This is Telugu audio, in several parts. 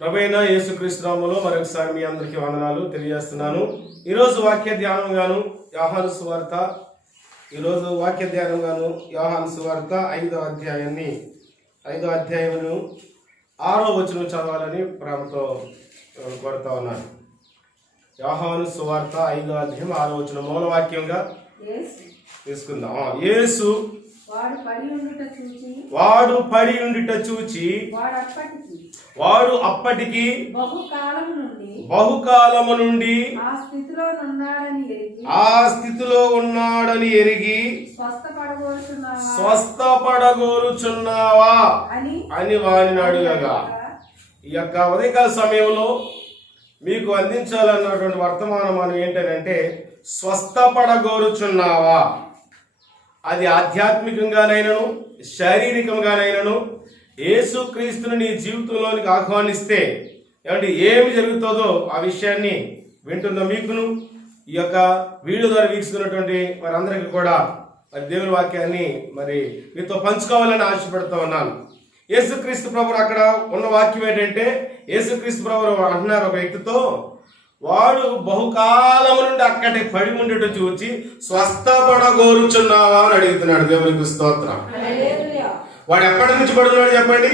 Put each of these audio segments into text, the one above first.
ప్రభువైన యేసుక్రీస్తు నామములో మరొకసారి మీ అందరికీ వందనాలు తెలియజేస్తున్నాను. ఈరోజు వాక్య ధ్యానం గాను యోహాను సువార్త ఈరోజు వాక్య ధ్యానం గాను యోహాను సువార్త 5వ అధ్యాయాన్ని 5వ అధ్యాయమును 6వ వచనం చదవాలని ప్రేమతో కోరుతా ఉన్నాను. యోహాను సువార్త 5వ అధ్యాయం 6వ వచనం మూల వాక్యంగా తీసుకుందాం. యేసు వాడు పడి ఉండుట చూచి వాడు అప్పటికి బహుకాలము నుండి ఆ స్థితిలో ఉన్నాడని ఎరిగి స్వస్థపడగోరుచున్నావా అని వాడిని అడుగగా, ఈ యొక్క ఉదయకాల సమయంలో మీకు అందించాలన్నటువంటి వర్తమానం ఏంటంటే స్వస్థపడగోరుచున్నావా. అది ఆధ్యాత్మికంగానైనను శారీరకంగానైనను యేసుక్రీస్తుని నీ జీవితంలోనికి ఆహ్వానిస్తే ఏమంటే ఏమి జరుగుతుందో ఆ విషయాన్ని వింటున్న మీకును ఈ యొక్క వీడియో ద్వారా వీక్షిస్తున్నటువంటి వారందరికీ కూడా మరి దేవుని వాక్యాన్ని మరి మీతో పంచుకోవాలని ఆశపడుతూ ఉన్నాను. యేసుక్రీస్తు ప్రభువు అక్కడ ఉన్న వాక్యం ఏంటంటే, యేసుక్రీస్తు ప్రభువు అంటున్నారు ఒక వ్యక్తితో, వాడు బహుకాలము నుండి అక్కడి పడి ఉండేట చూచి స్వస్థపడగోరుచున్నావా అని అడుగుతున్నాడు. దేవునికి స్తోత్రం. వాడు ఎప్పటి నుంచి పడున్నాడు చెప్పండి.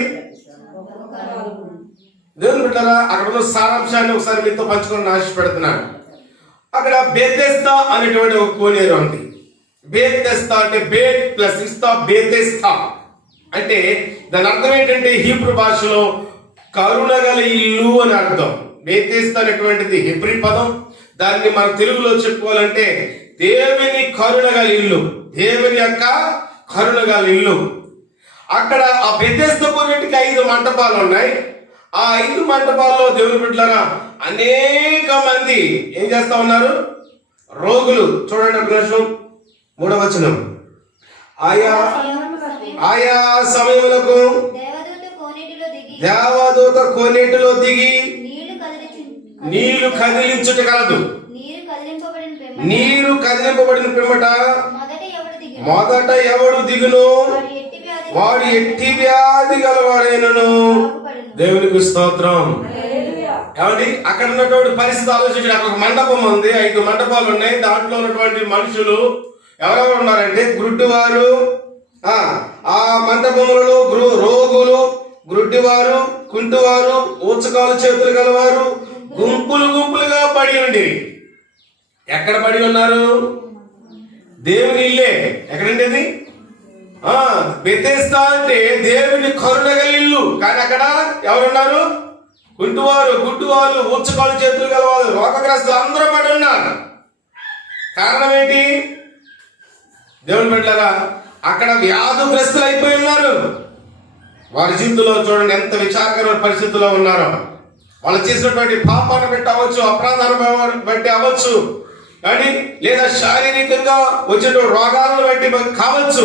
దేవుని బిడ్డలారా, అక్కడ ఉన్న సారాంశాన్ని ఒకసారి మీతో పంచుకొని ఆశపెడుతున్నాను. అక్కడ బేతెస్తా అనేటువంటి ఒక కోనేరు ఉంది. బేతెస్తా అంటే బేత్ ప్లస్ ఇస్తా, బేతెస్తా అంటే దాని అర్థం ఏంటంటే హీబ్రూ భాషలో కరుణగల ఇల్లు అని అర్థం. బేతెస్తా అనేటువంటిది హెబ్రీ పదం. దాన్ని మన తెలుగులో చెప్పుకోవాలంటే దేవుని కరుణగల ఇల్లు, దేవుని యొక్క కరుణగల ఇల్లు. అక్కడ ఆ బెతెస్దా కోనేటికి 5 మంటపాలు ఉన్నాయి. ఆ 5 మంటపాల్లో దేవుని బిడ్డలారా అనేక మంది ఏం చేస్తా ఉన్నారు? రోగులు. చూడండి ఒక నిమిషం, 3వ వచనం. ఆయా సమయములకు దేవదూత కోనేటిలో దిగి నీళ్లు కదిలించుట కలదు. నీరు కదిలింపబడిన పిమ్మట మొదట ఎవడు దిగును వాడు ఎట్టి వ్యాధి గలవాడైనను. దేవునికి స్తోత్రం. ఏమండి, అక్కడ ఉన్నటువంటి పరిస్థితి ఆలోచించి అక్కడ ఒక మండపం ఉంది, 5 మండపాలు ఉన్నాయి. దాంట్లో ఉన్నటువంటి మనుషులు ఎవరెవరు ఉన్నారంటే గుడ్డివారు, ఆ మండపములలో రోగులు, గుడ్డివారు, కుంటివారు, ఊచకాలు చేతులు గలవారు గుంపులు గుంపులుగా పడి ఉండి. ఎక్కడ పడి ఉన్నారు? దేవుని ఇల్లే. ఎక్కడండి అది? బెతెస్దా అంటే దేవుని కరుణగల ఇల్లు. కానీ అక్కడ ఎవరున్నారు? కుంటివారు, గుడ్డివారు, ఊచకాలు చేతులు గలవారు, రోగగ్రస్తులు అందరూ పడి ఉన్నారు. కారణం ఏంటి? దేవుని బిడ్డలారా, అక్కడ వ్యాధిగ్రస్తులు అయిపోయి ఉన్నారు. వారి జీవితంలో చూడండి ఎంత విచారకరమైన పరిస్థితుల్లో ఉన్నారో. వాళ్ళు చేసినటువంటి పాపాన్ని బట్టి అవ్వచ్చు, అపరాధాన్ని బట్టి అవ్వచ్చు, కానీ లేదా శారీరకంగా వచ్చిన రోగాలను బట్టి కావచ్చు.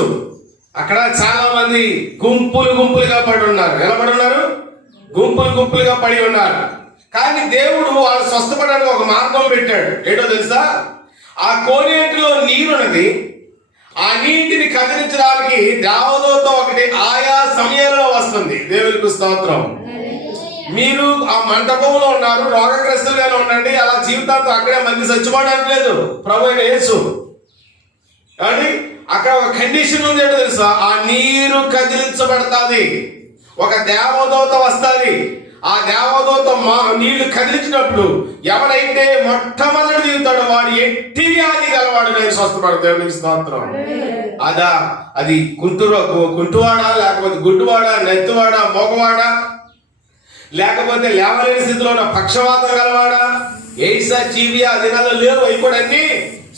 అక్కడ చాలా మంది గుంపులు గుంపులుగా పడి ఉన్నారు. ఎలా పడి ఉన్నారు? గుంపులు గుంపులుగా పడి ఉన్నారు. కానీ దేవుడు వాళ్ళు స్వస్థపడడానికి ఒక మార్గం పెట్టాడు. ఏంటో తెలుసా? ఆ కోనేటిలో నీరున్నది. ఆ నీటిని కదిలించడానికి దేవదూత ఒకటి ఆయా సమయంలో వస్తుంది. దేవునికి స్తోత్రం. మీరు ఆ మంటపంలో ఉన్నారు, రోగగ్రస్తులుగానే ఉండండి, అలా జీవితాంతం అక్కడే మంది చచ్చిపోవడానికి లేదు. ప్రభు అయిన యేసు కానీ అక్కడ ఒక కండిషన్ ఉంది. ఏంటో తెలుసా? ఆ నీరు కదిలించబడతాది. ఒక దేవదూత వస్తుంది. ఆ దేవదూత నీళ్లు కదిలించినప్పుడు ఎవరైతే మొట్టమొదటి దిగుతాడో వాడు ఎట్టి వ్యాధి గలవాడు నేను స్వస్థపడతాను. స్తోత్రం. అది కుంటువాడా, లేకపోతే గుడ్డువాడా, నెత్తువాడా, మోగవాడా, లేకపోతే లేవలేని స్థితిలో ఉన్న పక్షవాతం గలవాడా, ఎయిడ్స్, జీవియా దినాల్లో లేవు. అవి కూడా అన్ని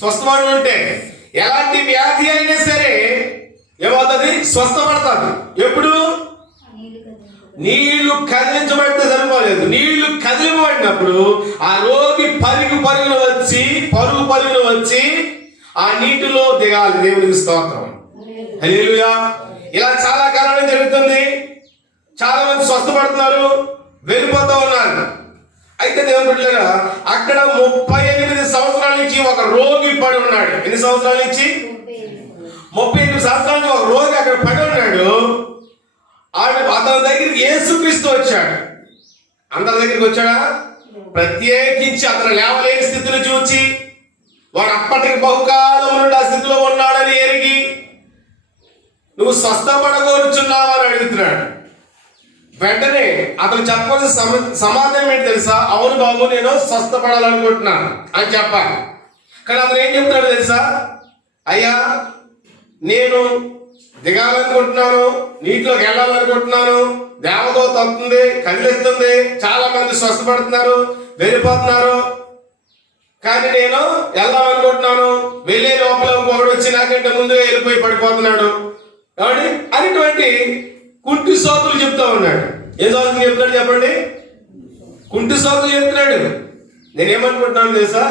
స్వస్థపడి ఉంటే ఎలాంటి వ్యాధి అయినా సరే ఏమవుతుంది? స్వస్థపడతాడు. ఎప్పుడు? నీళ్లు కదిలించబడితే సరిపోలేదు. నీళ్లు కదిలింపబడినప్పుడు ఆ రోగి పరుగు పరుగున వచ్చి ఆ నీటిలో దిగాలి. దేవునికి స్తోత్రం. హల్లెలూయా. ఇలా చాలా కాలం జరుగుతుంది. చాలా మంది స్వస్థపడుతున్నారు, వెళ్ళిపోతూ ఉన్నారు. అయితే దేవుని బిడ్డలారా, అక్కడ 38 సంవత్సరాల నుంచి ఒక రోగి పడి ఉన్నాడు. ఎన్ని సంవత్సరాల నుంచి? 38 సంవత్సరాల నుంచి ఒక రోగి అక్కడ పడి ఉన్నాడు. అతని దగ్గరికి యేసుక్రీస్తు వచ్చాడు. అందరి దగ్గరికి వచ్చాడా? ప్రత్యేకించి అతను లేవలేని స్థితిని చూచి వాడు అప్పటికి బహుకాలం నుండి ఆ స్థితిలో ఉన్నాడని ఎరిగి నువ్వు స్వస్థపడగోరుచున్నావు అని అడుగుతున్నాడు. వెంటనే అతను చెప్పవలసిన సమాధానం ఏంటి తెలుసా? అవును బాబు, నేను స్వస్థపడాలనుకుంటున్నాను అని చెప్పాలి. కానీ అతను ఏం చెప్తున్నాడు తెలుసా? అయ్యా, నేను దిగాలనుకుంటున్నాను, నీటిలోకి వెళ్ళాలనుకుంటున్నాను, దేవదూత వస్తుంది, కదిలిస్తుంది, చాలా మంది స్వస్థపడుతున్నారు, వెళ్ళిపోతున్నారు, కానీ నేను వెళ్దామనుకుంటున్నాను, వెళ్ళే లోపల ఇంకొకడు వచ్చి నాకంటే ముందుగా వెళ్ళిపోయి పడిపోతున్నాడు కాబట్టి అనేటువంటి కుంటి సోకులు చెప్తా ఉన్నాడు. ఏం సోకులు చెప్తాడు చెప్పండి? కుంటి సోకులు చెప్తున్నాడు. నేనేమనుకుంటున్నాను తెలుసా?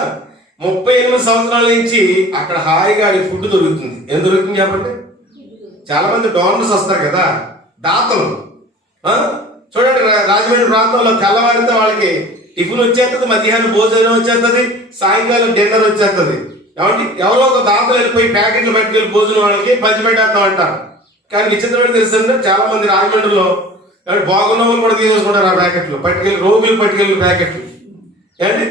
38 సంవత్సరాల నుంచి అక్కడ హాయిగా ఫుడ్ దొరుకుతుంది. ఏం దొరుకుతుంది చెప్పండి? చాలా మంది డోనర్స్ వస్తారు కదా, దాతలు. చూడండి, రాజమండ్రి ప్రాంతంలో తెల్లవారితే వాళ్ళకి టిఫిన్ వచ్చేస్తుంది, మధ్యాహ్నం భోజనం వచ్చేస్తుంది, సాయంకాలం డిన్నర్ వచ్చేస్తుంది. ఏమంటే ఎవరో ఒక దాతలు వెళ్ళిపోయి ప్యాకెట్లు పట్టుకెళ్ళి భోజనం వాళ్ళకి పంచిపెట్టేస్తాం అంటారు. కానీ విచిత్రమైన తెలుసంటే చాలా మంది రాజమండ్రిలో బాగున్న వాళ్ళు కూడా తీసేసుకుంటారు ఆ ప్యాకెట్లు, పట్టుకెళ్ళి రోగులు పట్టుకెళ్ళి ప్యాకెట్లు. ఏంటి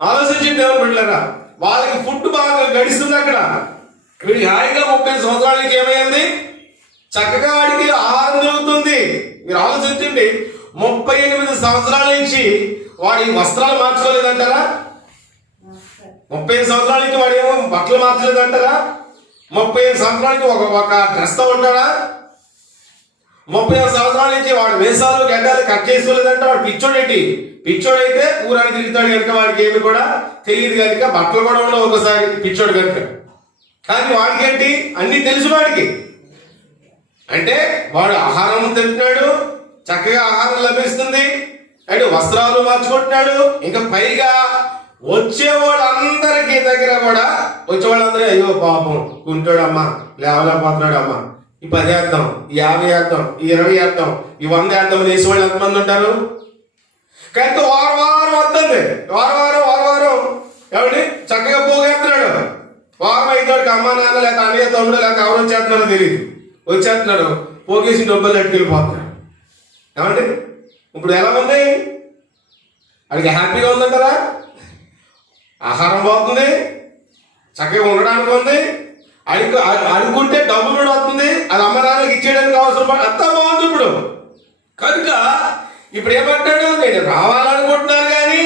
ఆలోచించింది ఎవరు పెట్టలేరా? వాళ్ళకి ఫుడ్ బాగా గడిస్తుంది అక్కడ. వీడికి హాయిగా 30 సంవత్సరాల నుంచి ఏమైంది? చక్కగా వాడికి ఆహారం దొరుకుతుంది. మీరు ఆలోచించండి, 38 సంవత్సరాల నుంచి వాడి వస్త్రాలు మార్చుకోలేదంటారా? 35 సంవత్సరాల నుంచి వాడు ఏమో బట్టలు మార్చలేదంటారా? 35 సంవత్సరాలకి ఒక డ్రెస్ తో ఉంటాడా? 35 సంవత్సరాల నుంచి వాడు వేసాలు గడ్డాలు కట్ చేసుకోలేదంటే వాడు పిచ్చోడేంటి? పిచ్చోడైతే ఊరానికి తిరుగుతాడు కనుక వాడికి ఏమి కూడా తెలియదు కనుక బట్టలు కూడా ఉండవు ఒకసారి పిచ్చోడు కనుక. కానీ వాడికి ఏంటి? అన్ని తెలుసు వాడికి. అంటే వాడు ఆహారం తింటున్నాడు, చక్కగా ఆహారం లభిస్తుంది, అండ్ వస్త్రాలు మార్చుకుంటున్నాడు. ఇంకా పైగా వచ్చేవాళ్ళందరికీ దగ్గర కూడా వచ్చేవాళ్ళందరూ అయ్యో పాపం కుంటాడమ్మా, లేవలేకపోతున్నాడు అమ్మా, ఈ 10 వేద్దాం, ఈ 50 వేద్దాం, ఈ 20 వేద్దాం, ఈ 100 వేద్దాం వేసే వాళ్ళు ఎంతమంది ఉంటారు? కానీ వారం వస్తుంది, వారం ఏమండి చక్కగా పోగేస్తున్నాడు. వారం అయితోడికి అమ్మ నాన్న లేక అన్నయ్య తమ్ముడు లేక ఎవరు వచ్చేస్తున్నారో తెలియదు, వచ్చేస్తున్నాడు, పోగేసి డబ్బులు ఎట్టుకెళ్ళిపోతున్నాడు. ఏమండి ఇప్పుడు ఎలా ఉంది? అడిగి హ్యాపీగా ఉందంటారా? ఆహారం పోతుంది, చక్కగా ఉండడానికి ఉంది, అడుగుంటే డబ్బులు కూడా వస్తుంది, అది అమ్మ నాన్నకి ఇచ్చేయడానికి అవసరం, అంతా బాగుంది ఇప్పుడు. కనుక ఇప్పుడు ఏమంటాడు? నేను రావాలనుకుంటున్నాను కానీ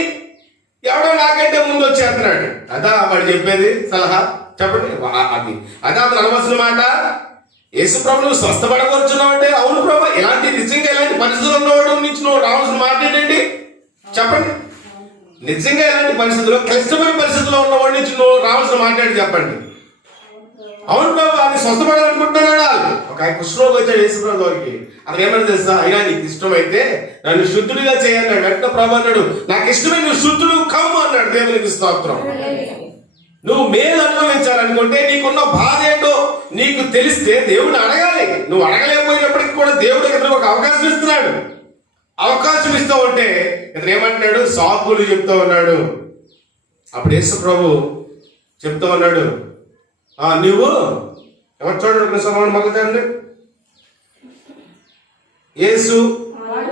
ఎవడో నాకంటే ముందు వచ్చేస్తున్నాడు. అదా వాడు చెప్పేది సలహా? చెప్పండి, అదే అతను అనవలసిన మాట. యేసు ప్రభు నువ్వు స్వస్థపడకూర్చున్నావు అంటే, అవును ప్రభు, నిజంగా ఇలాంటి పరిస్థితులు ఉన్నవాడు నుంచి నువ్వు రావాల్సిన మాట ఏంటండి చెప్పండి? నిజంగా ఇలాంటి పరిస్థితుల్లో, క్లిష్టమైన పరిస్థితుల్లో ఉన్నవాడి నుంచి నువ్వు రావాల్సిన మాట ఏంటి చెప్పండి? అవును ప్రభు, అది స్వస్థపడాలనుకుంటున్నాడా? ఒక కుష్ఠరోగి వచ్చాడు యేసు ప్రభు దగ్గరికి. అతను ఏమన్నా తెలుసా? అయినా నీకు ఇష్టమైతే నన్ను శుద్ధుడిగా చేయన్నాడు. వెంటనే ప్రభు అన్నాడు, నాకు ఇష్టమే, నువ్వు శుద్ధుడు కమ్ము అన్నాడు. దేవునికి స్తోత్రం. నువ్వు మేలు అనుభవించాలనుకుంటే, నీకున్న బాధ ఏంటో నీకు తెలిస్తే దేవుడిని అడగాలి. నువ్వు అడగలేకపోయినప్పటికీ కూడా దేవుడు ఇతను ఒక అవకాశం ఇస్తున్నాడు. అవకాశం ఇస్తూ ఉంటే ఇతను ఏమంటున్నాడు? సాకులు చెప్తూ ఉన్నాడు. అప్పుడు యేసు ప్రభు చెప్తూ ఉన్నాడు, నువ్వు ఎవరు చూడండి సమానం మగతండి యేసు వాడు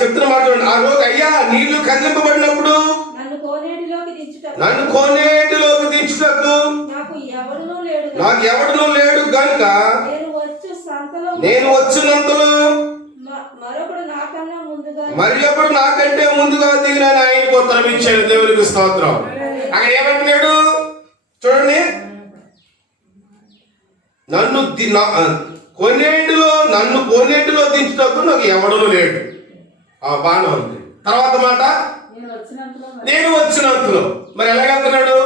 చెప్తున్న మాట చూడండి. ఆ రోజు అయ్యా నీళ్లు కదిలింపబడినప్పుడు నన్ను కోనేటిలోకి దించుటకు నాకు ఎవడునూ లేడు గనుక నేను వచ్చినంతలో మరి ఒకడు నాకంటే ముందుగా దిగిన ఆయనకు ఉత్తరం ఇచ్చాడు. దేవునికి స్తోత్రం. అక్కడ ఏమంటున్నాడు చూడండి, నన్ను కోనేటిలో దించుటకు నాకు ఎవడూ లేడు. బాగానే ఉంది. తర్వాత మాట, నేను వచ్చినంతలో. మరి ఎలాగెళ్తున్నాడు?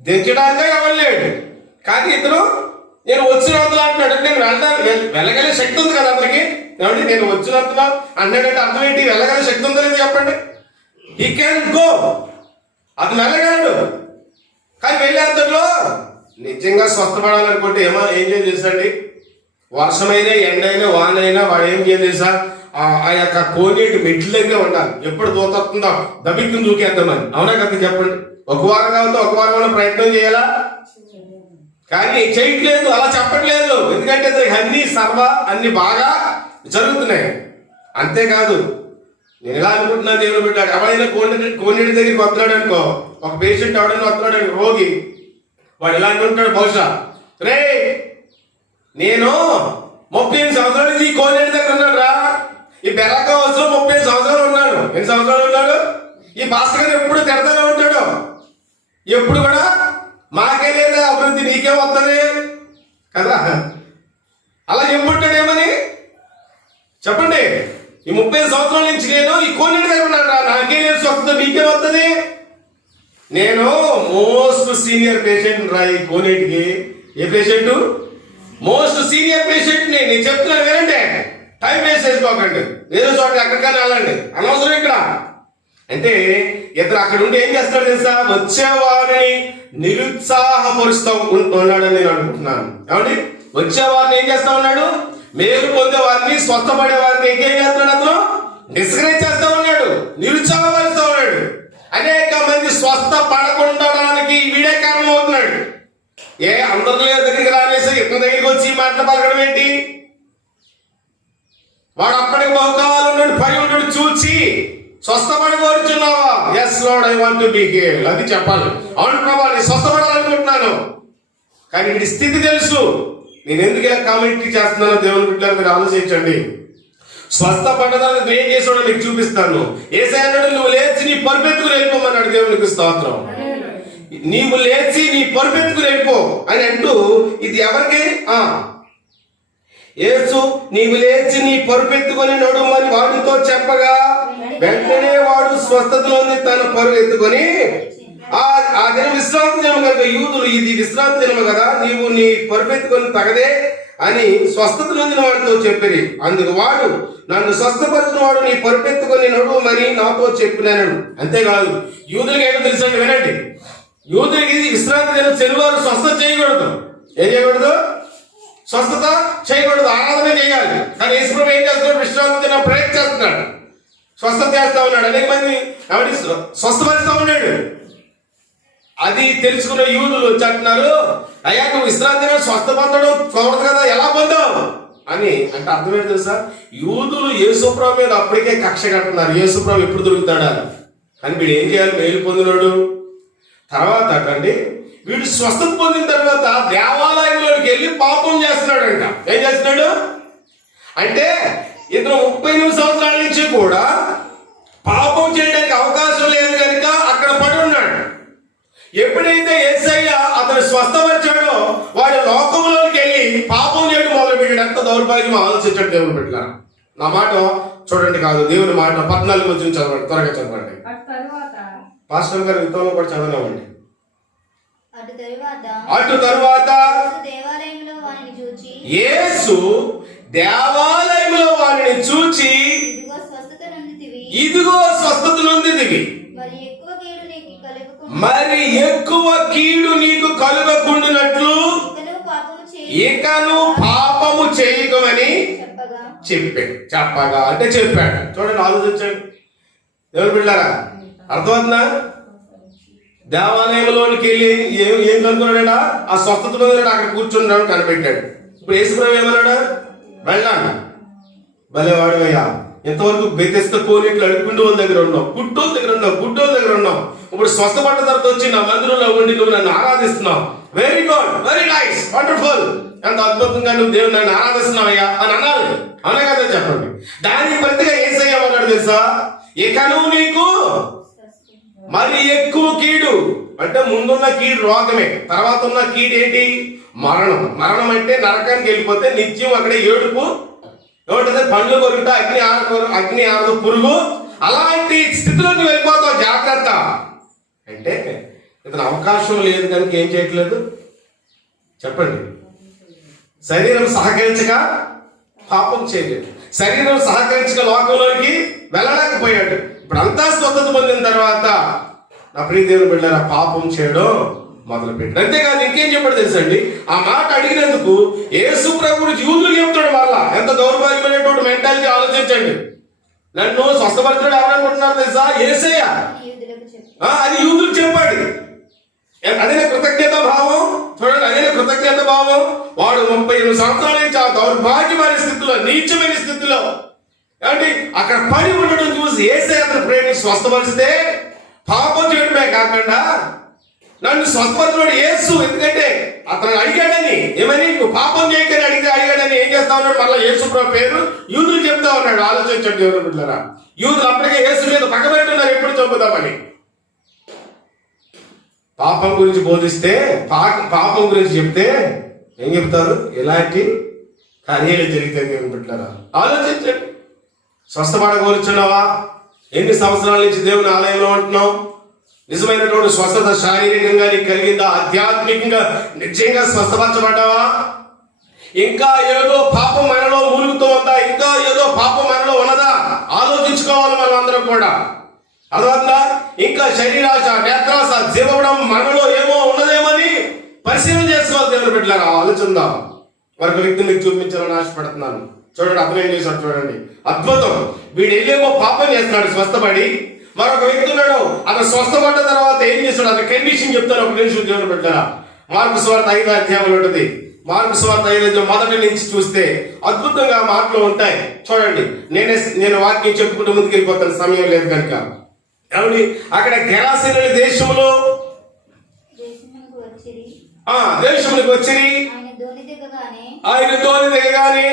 దించడానికి ఎవరు లేడు, కానీ ఇతను నేను వచ్చినంతలో అంటున్నాడు. నేను వెళ్ళగలిగే శక్తి ఉంది కదా అతనికి. ఏమంటే నేను వచ్చినంతలో అన్నాడంటే అర్థం ఏంటి? వెళ్ళగలిగే శక్తి ఉందో లేదు చెప్పండి. హీ క్యాన్ గో, అతను వెళ్ళగలడు. కానీ వెళ్ళేంతలో నిజంగా స్వస్థపడాలనుకుంటే ఏం చేయాలి తెలుసండి? వర్షమైనా ఎండైనా వానైనా వాడు ఏం చేయాలి తెలుసా? ఆ యొక్క కోనేటి మెట్ల దగ్గర ఉండాలి. ఎప్పుడు దూతుందో దబిక్కుని దూకేద్దామని. అవునా కదా చెప్పండి? ఒక వారం కావాలంటే ఒక వారం ప్రయత్నం చేయాలా? కానీ చేయట్లేదు, అలా చెప్పట్లేదు. ఎందుకంటే అన్ని బాగా జరుగుతున్నాయి. అంతేకాదు, నేను ఎలా అనుకుంటున్నా, దేవుడు పెట్టాడు, ఎవరైనా కోనేటి దగ్గరికి వస్తున్నాడు అనుకో, ఒక పేషెంట్ ఎవడైనా వస్తున్నాడు అనుకో, రోగి, వాడు ఎలా అనుకుంటాడు బహుశా, రే నేను 38 సంవత్సరాల నుంచి ఈ కోనేటి దగ్గర ఉన్నాడు రా, ఈ బెర్రక హౌస్లో 35 సంవత్సరాలు ఉన్నాడు. ఎన్ని సంవత్సరాలు ఉన్నాడు? ఈ భాస్కర్ గారు ఎప్పుడు తిడతానే ఉంటాడు, ఎప్పుడు కూడా మాకే లేదా అభివృద్ధి, నీకే వస్తుంది కదా. అలా చెప్పుంటాడేమని చెప్పండి. ఈ 30 సంవత్సరాల నుంచి నేను ఈ కోనేటి దగ్గర ఉన్నాను రా, నాకే లేదు స్వస్థత, నీకే వస్తుంది. నేను మోస్ట్ సీనియర్ పేషెంట్ రా ఈ కోనేటికి. ఏ పేషెంట్? మోస్ట్ సీనియర్ పేషెంట్ ని. నేను చెప్తున్నాను వినండి, టైం వేస్ట్ చేసుకోకండి, వేరే చోట ఎక్కడికైనా వెళ్ళండి, అనవసరం ఇక్కడ. అంటే ఇతను అక్కడ ఉండి ఏం చేస్తాడు తెలుసా? వచ్చేవారిని నిరుత్సాహపరుస్తూ ఉన్నాడని నేను అనుకుంటున్నాను. ఏమండి? వచ్చేవారిని ఏం చేస్తా ఉన్నాడు? మేలు పొందే వారిని, స్వస్థపడే వారిని ఇంకేం చేస్తున్నాడు? అతను డిస్కరేజ్ చేస్తా ఉన్నాడు, నిరుత్సాహపరుస్తూ ఉన్నాడు. అనేక మంది స్వస్థ పడకుండడానికి వీడే కారణం అవుతున్నాడు. అందరు దగ్గరికి రానేసి ఇతని దగ్గరికి వచ్చి మాటలు పలకడం ఏంటి? వాడు అప్పటికి బహుకాలు ఉన్నాడు, పై ఉన్నాడు, చూచి స్వస్థపడి కోరుచున్నావా? Yes Lord, I want to be healed అది చెప్పాలి. అవును ప్రభా, నేను స్వస్థపడాలనుకుంటున్నాను. కానీ వీడి స్థితి తెలుసు. నేను ఎందుకు ఇలా కామెంటరీ చేస్తున్నానో దేవుని బిడ్డలు మీరు ఆలోచించండి. స్వస్థపడడానికి ఏం చేసాడో మీకు చూపిస్తాను. యేసయ్య అన్నాడు, నువ్వు లేచి నీ పరుపెత్తుకుని వెళ్ళిపోమన్నాడు. దేవునికి స్తోత్రం. నీవు లేచి నీ పరుపెత్తుకుని వెళ్ళిపో అని అంటూ, ఇది ఎవరికి? యేసు నీవు లేచి నీ పరుపెత్తుకొని నడుమని వాడితో చెప్పగా, వెంటనే వాడు స్వస్థతలోని తన పరుగు ఎత్తుకొని, ఆ దినం విశ్రాంతి దినం కనుక యూదులు ఇది విశ్రాంతి దినము కదా, నీవు నీ పరుపెత్తుకొని తగదే అని స్వస్థత నొందిన వాడితో చెప్పిరి. అందుకు వాడు, నన్ను స్వస్థపరిచిన వాడు నీ పరుపెత్తుకొని నడుమని నాతో చెప్పినాను. అంతేకాదు, యూదులకి ఏంటో తెలుసండి, వినండి. యూదులకి విశ్రాంతి దినం శనివారం స్వస్థత చేయకూడదు. ఏం చేయకూడదు? స్వస్థత చేయకూడదు, ఆరాధన చేయాలి. కానీ యేసుప్రభు ఏం చేస్తున్నాడు? విశ్రాంతి దినం ప్రయత్నం చేస్తున్నాడు, స్వస్థత చేస్తా ఉన్నాడు, అనేక మంది ఎవరి స్వస్థపరుస్తూ ఉన్నాడు. అది తెలుసుకున్న యూదులు వచ్చి అంటున్నారు, అయ్యా నువ్వు విశ్రాంతి దినం స్వస్థ పొందడం కుదరదు కదా, ఎలా పొందావు అని. అంటే అర్థం ఏంటి తెలుసా? యూదులు యేసుప్రభు మీద అప్పటికే కక్ష కట్టున్నారు, యేసుప్రభు ఎప్పుడు దొరుకుతాడా అని. వీడు ఏం చేయాలి? మేలు పొందినాడు. తర్వాత అండి, వీడు స్వస్థత పొందిన తర్వాత దేవాలయంలోకి వెళ్ళి పాపం చేస్తున్నాడంట. ఏం చేస్తున్నాడు అంటే, ఇతను 38 సంవత్సరాల నుంచి కూడా పాపం చేయడానికి అవకాశం లేదు కనుక అక్కడ పడి ఉన్నాడు. ఎప్పుడైతే యేసయ్య అతను స్వస్థపరిచాడో వాడు లోకంలోకి వెళ్ళి పాపం చేయడం మొదలు పెట్టాడు. ఎంత దౌర్భాగ్యం ఆలోచించాడు దేవుని బిడ్డలారా. నా మాట చూడండి, కాదు దేవుని మాట. 14 వచ్చి చదవండి, త్వరగా చదవండి. పాస్టర్ గారు విత్తనం కూడా చదవనివ్వండి. అటు తరువాత యేసు దేవాలయంలో వారిని చూచి, ఇదిగో స్వస్థత నొందితివి, మరి ఎక్కువ కీడు నీకు కలుగకుండునట్లు ఇకను పాపము చేయకమని చెప్పగా అంటే చెప్పాడు. చూడండి, ఆలోచించండి దేవుని బిడ్డలారా, అర్థమవుతుందా? దేవాలయంలోనికి వెళ్ళి ఏం కనుక్కున్నాడా? ఆ స్వస్థత పొందినాడు, అక్కడ కూర్చున్నాడు, కనిపెట్టాడు. ఇప్పుడు యేసుప్రభు ఏమన్నాడు? వెళ్ళాడు. భలేవాడు అయ్యా, ఎంతవరకు బెతెస్తా కోనేట్లు అడుక్కుంటూ దగ్గర ఉన్నావు, గుడ్డోల దగ్గర ఉన్నావు. ఇప్పుడు స్వస్థపడ్డ తర్వాత వచ్చి నా మందిరంలో ఉండి నువ్వు నన్ను ఆరాధిస్తున్నావు. Very good, very nice, wonderful, ఎంత అద్భుతంగా నువ్వు దేవుని నన్ను ఆరాధిస్తున్నావయ్యా అని అనాలి. అవునా కదా? చెప్పండి. దానికి ప్రతిగా యేసయ్య ఏమన్నాడు తెలుసా? ఇకను నీకు మరి ఎక్కువ కీడు, అంటే ముందున్న కీడు రోగమే, తర్వాత ఉన్న కీడు ఏంటి? మరణం. మరణం అంటే నరకానికి వెళ్ళిపోతే నిత్యం అక్కడ ఏడుపు, ఏమంటే పండ్లు కొరుకుట, అగ్ని ఆరదు పురుగు, అలాంటి స్థితిలోకి వెళ్ళిపోతావు, జాగ్రత్త. అంటే ఇతను అవకాశం లేదు కనుక ఏం చేయట్లేదు చెప్పండి. శరీరం సహకరించక పాపం చేయలేదు, శరీరం సహకరించక లోకంలోకి వెళ్ళలేకపోయాడు. ఇప్పుడు అంతా స్వస్థత పొందిన తర్వాత నా ప్రియ దేవుని బిడ్డలారా పాపం చేయడం మొదలు పెట్టాడు. అంతేకాదు ఇంకేం చెప్పాడు తెలుసండి? ఆ మాట అడిగినందుకు యేసు ప్రభు యూదులు చెప్తాడు. వాళ్ళ ఎంత దౌర్భాగ్యమైనటువంటి మెంటాలిటీ ఆలోచించండి. నన్ను స్వస్థపరిచాడు ఎవరనుకుంటున్నారు తెలుసా? యేసయ్య. అది యూదులకు చెప్పాడు. అదే కృతజ్ఞత భావం. చూడండి, అదే కృతజ్ఞత కృతజ్ఞత భావం. వాడు 38 సంవత్సరాల నుంచి ఆ దౌర్భాగ్యమైన స్థితిలో, నీచమైన స్థితిలో అంటే అక్కడ పడి ఉండడం చూసి యేసయ్య అతను ప్రేమించి స్వస్థపరిస్తే పాపం చేయడమే కాకుండా నన్ను స్వస్థపరిచినోడు యేసు. ఎందుకంటే అతను అడిగాడని, ఏమని నువ్వు పాపం చేయకని అడిగాడని ఏం చేస్తా ఉన్నాడు, మళ్ళీ యేసు పేరు యూదులు చెప్తా ఉన్నాడు. ఆలోచించండి దేవుని బిడ్డలారా, యూదులు అప్పటికే యేసు మీద పగబెట్టున్నారు ఎప్పుడు చంపుదామని. పాపం గురించి బోధిస్తే, పాపం గురించి చెప్తే ఏం చెప్తారు, ఎలాంటి కార్యాలు జరిగితే దేవుని బిడ్డలారా ఆలోచించండి. స్వస్థపడగోరుచున్నావా? ఎన్ని సంవత్సరాల నుంచి దేవుని ఆలయంలో ఉంటున్నావు? నిజమైనటువంటి స్వస్థత శారీరకంగా నీకు కలిగిందా? ఆధ్యాత్మికంగా నిజంగా స్వస్థపరచబడ్డావా? ఇంకా ఏదో పాపం మనలో మూలుగుతూ ఉందా? ఇంకా ఏదో పాపం మనలో ఉన్నదా? ఆలోచించుకోవాలి మనం అందరం కూడా. అదొందా? ఇంకా శరీరాశ, నేత్రాశ, జీవడం మనలో ఏమో ఉన్నదేమని పరిశీలన చేసుకోవాలి దేవుని బిడ్డలారా. ఆలోచిందాం. మరొక వ్యక్తిని మీకు చూపించాలని ఆశపడుతున్నాను. చూడండి, అతను ఏం చేశాడు చూడండి, అద్భుతం. వీడు వెళ్ళేమో పాపం చేస్తున్నాడు స్వస్థపడి. మరొక వ్యక్తి ఉన్నాడు, అతను స్వస్థపడ్డ తర్వాత ఏం చేస్తాడు, అతని కండిషన్ చెప్తాను. ఒక నిమిషం దేవుని బిడ్డలారా. మార్కు సువార్త 5వ అధ్యాయంలో ఉంటుంది. మార్కు సువార్త 5వ అధ్యాయం మొదటి నుంచి చూస్తే అద్భుతంగా మాటలు ఉంటాయి. చూడండి, నేను వాక్యం చెప్పుకుంటూ ముందుకు వెళ్ళిపోతాను, సమయం లేదు కనుక. ఏమండి, అక్కడ గెరాసీనుల దేశంలో దేశములకు వచ్చి ఆయన ధోని దిగగానే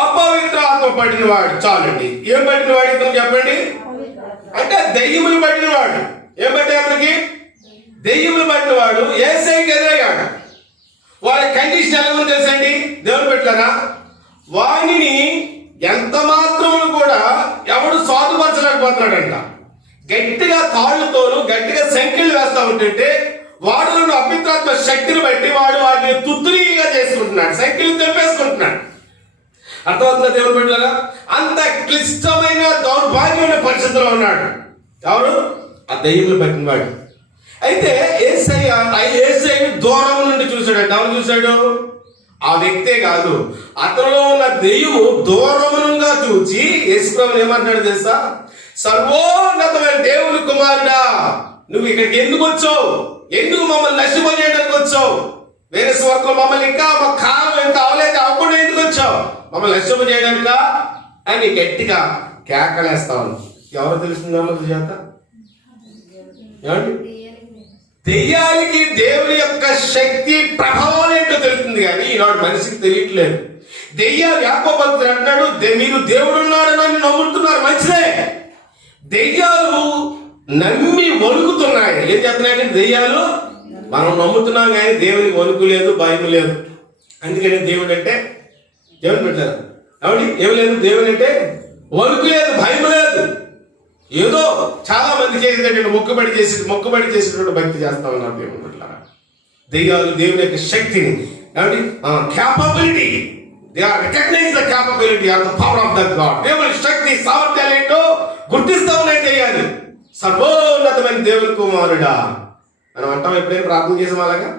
అపవిత్రాత్మ పట్టినవాడు. చాలండి, ఏం పట్టినవాడు ఇతను చెప్పండి, అంటే దెయ్యములు పట్టినవాడు. ఏం పట్టే అతనికి? దెయ్యములు పట్టినవాడు. యేసయ్యకి ఎదురయ్యాడు. వారి కండిషన్ ఎలా ఉంది తెలుసండి దేవుని పెట్టారా? వాణిని ఎంత మాత్రమును కూడా ఎవడు సాధుపరచలేకపోతున్నాడంట. గట్టిగా తాళ్లతోనూ గట్టిగా సంఖ్యలు వేస్తా ఉంటుంటే వాడులను అపవిత్రాత్మ శక్తిని బట్టి వాడు వాటిని తుత్తురీగా చేసుకుంటున్నాడు, సంఖ్యలు తెంపేసుకుంటున్నాడు. అర్థమవుతుందా దేవుని బిడ్డలారా? అంత క్లిష్టమైన దౌర్భాగ్యమైన పరిస్థితిలో ఉన్నాడు. ఎవరు? ఆ దెయ్యములు పట్టినవాడు. అయితే యేసయ్య దూరం నుండి చూశాడు. ఎవరు చూశాడు? ఆ వ్యక్తే కాదు, అతనిలో ఉన్న దెయ్యము దూరమునుగా చూచి యేసుప్రభుని ఏమంటాడు తెలుసా? సర్వోన్నతమైన దేవుని కుమారుడా, నువ్వు ఇక్కడికి ఎందుకు వచ్చావు? ఎందుకు మమ్మల్ని నశింపజేయడానికి వచ్చావు? వేరే స్వార్థలో మమ్మల్ని ఇంకా మా కాలం ఇంకా అవలేదు అవ్వకుండా ఎందుకు వచ్చావు? మమ్మల్ని నశింపజేయడానిక అని గట్టిగా కేకలేస్తాను. ఎవరు తెలుస్తున్నారు చేత? ఏమండి, దెయ్యానికి దేవుని యొక్క శక్తి ప్రభావం ఏంటో తెలుస్తుంది, కానీ ఈనాడు మనిషికి తెలియట్లేదు. దెయ్యాలు యాకోబు అంటున్నాడు, మీరు దేవుడు ఉన్నాడని నమ్ముతున్నారు, మంచిదే. దెయ్యాలు నమ్మి వణుకుతున్నాయి. ఏం చెప్తున్నాయంటే దెయ్యాలు మనం నమ్ముతున్నాం కానీ దేవునికి వణుకు లేదు, భయం లేదు. అందుకని దేవుడు అంటే దేవుని పెట్టారు. అవును, ఏమి లేదు, దేవుని అంటే వణుకు లేదు, భయం లేదు. ఏదో చాలా మంది చేసేటటువంటి మొక్కుబడి చేసేటువంటి భక్తి చేస్తా ఉన్నారు దేవుని పెట్టారా. దెయ్యాలు దేవుని యొక్క శక్తిని, ఏమండి, capability, they are recognise the capability or the power of the god. దేవుని శక్తి సామర్థ్యాలు ఏంటో గుర్తిస్తా ఉన్నాయి దెయ్యాలు. సర్వోన్నతమైన దేవుని కుమారుడా మనం అంటాం. ఎప్పుడైనా ప్రార్థన చేసాం అలాగా?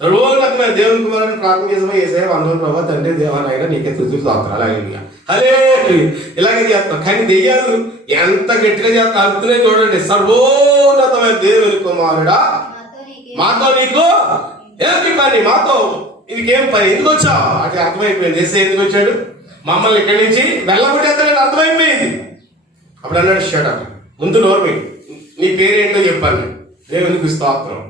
సర్వోన్నతమైన దేవుని కుమారుడు ప్రార్థన చేసామా? యేసయ్య వందనాలు ప్రభా, తండ్రి దేవాలైనా నీకే స్తుతులు స్తోత్రాలు, హల్లెలూయా హల్లెలూయా ఇలాగే చేస్తాం. కానీ దెయ్యాలు ఎంత గట్టిగా చేస్తా అర్థమే చూడండి. సర్వోన్నతమైన దేవుని కుమారుడా, మాతో నీకు ఏంటి పని? మాతో ఇదికేం పని? ఎందుకు వచ్చావు? అది అర్థమైపోయింది. యేసయ్య ఎందుకు వచ్చాడు? మమ్మల్ని ఇక్కడి నుంచి వెళ్ళగొట్టేస్తాడని అర్థమైపోయింది. అప్పుడు అన్నాడు, షట్ అప్, ముందు నోర్మి, నీ పేరేంటో చెప్పాను. దేవునికి స్తోత్రం.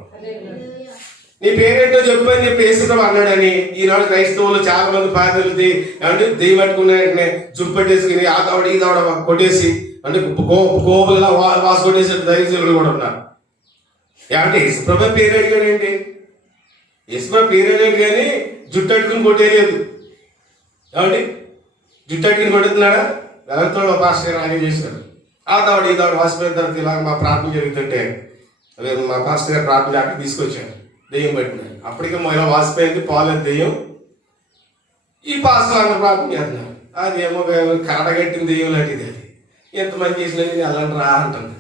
నీ పేరేంటో చెప్పని చెప్పి యేసుప్రభు అన్నాడని ఈనాడు క్రైస్తవులు చాలా మంది పాదలది అంటే దెయ్యం పట్టుకున్న వెంటనే జుట్టు పెట్టేసుకుని ఆ దవడ ఈ దవడ కొట్టేసి అంటే కోపలా వాసు కొట్టేసి దైవజనులు కూడా ఉన్నారు. అంటే యేసుప్రభు పేరు అడిగాడు ఏంటి? యేసుప్రభు పేరు అడిగాడు కానీ జుట్టు అట్టుకుని కొట్టేయలేదు. ఏమండి, జుట్టు అట్టుకుని కొట్టుతున్నాడా? వెలతో పాస్టర్ అలాగే చేశాడు. ఆ దవడ ఈ దవడ హాస్పిటల్ తర్వాత ఇలాగ మా ప్రార్థన జరుగుతుంటే మా పాస్టర్ గారు ప్రార్థన అక్కడ తీసుకొచ్చాడు. దెయ్యం పట్టినాడు. అప్పటికే ఇలా వాసిపోయింది, పాలేదు దెయ్యం. ఈ పాస్టర్ అన్న ప్రార్థన చేస్తున్నారు. అది ఏమో కరడగట్టిన దెయ్యం లాంటిది. అది ఎంతమంది చేసినా నేను అలాంటి రా అంటుంది.